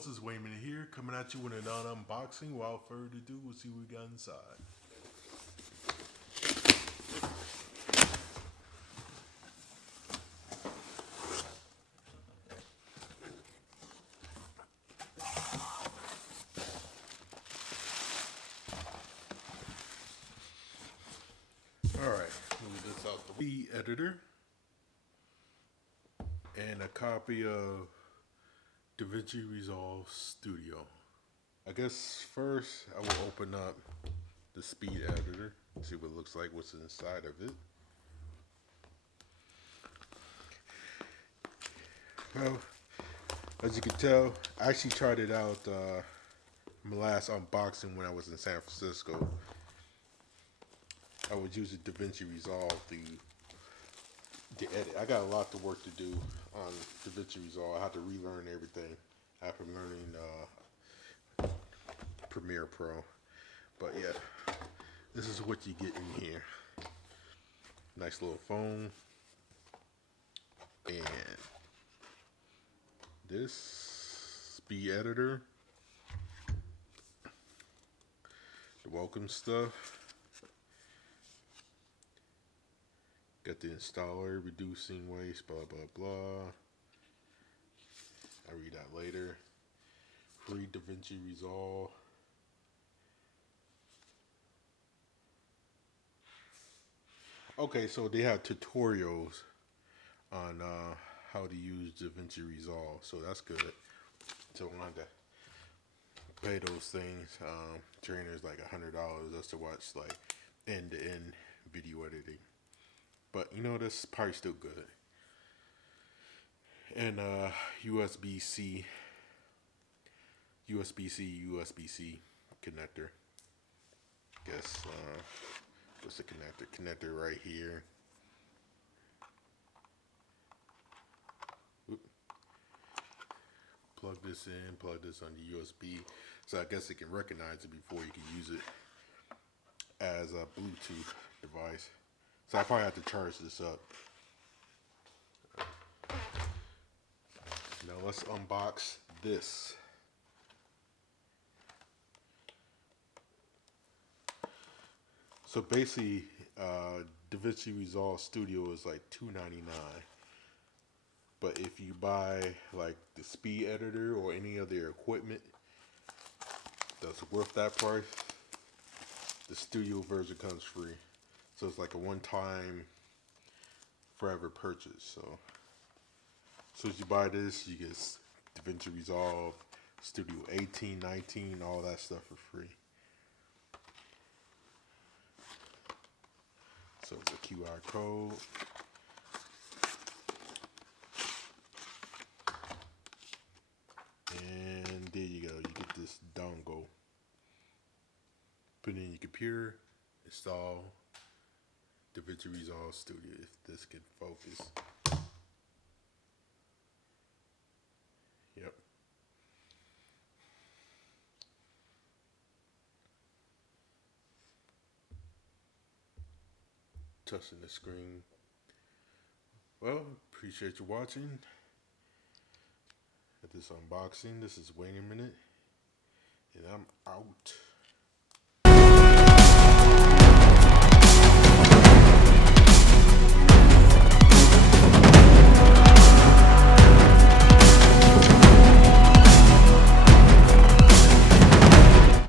folks, it's Wayman here, coming at you with a non-unboxing. Without further ado, we'll see what we got inside. Alright, move this out the editor and a copy of Davinci Resolve Studio. I guess first I will open up the speed editor, see what it looks like, what's inside of it. Well, as you can tell, I actually tried it out my last unboxing when I was in San Francisco. I was using Davinci Resolve to edit. I got a lot of work to do on Davinci Resolve. I had to relearn everything after learning Premiere Pro. But yeah, this is what you get in here. Nice little phone. And this speed editor. The welcome stuff. Got the installer, reducing waste, blah, blah, blah. I'll read that later. Free Davinci Resolve. Okay, so they have tutorials on how to use Davinci Resolve, so that's good. So I wanted to pay those things. Trainers like $100 just to watch like end-to-end video editing. But you know, that's probably still good. And USB-C connector. Guess what's the connector? Connector right here. Oop. Plug this in. Plug this on the USB. So I guess it can recognize it before you can use it as a Bluetooth device. So I probably have to charge this up. Now let's unbox this. So basically, Davinci Resolve Studio is like $2.99. But if you buy like the speed editor or any of their equipment that's worth that price, the studio version comes free. So it's like a one-time, forever purchase. So as you buy this, you get Davinci Resolve, Studio 18, 19, all that stuff for free. So it's a QR code. And there you go. You get this dongle. Put it in your computer, install Davinci Resolve Studio, if this can focus. Yep. Touching the screen. Well, appreciate you watching. At this unboxing, this is Wayne a Minute, and I'm out.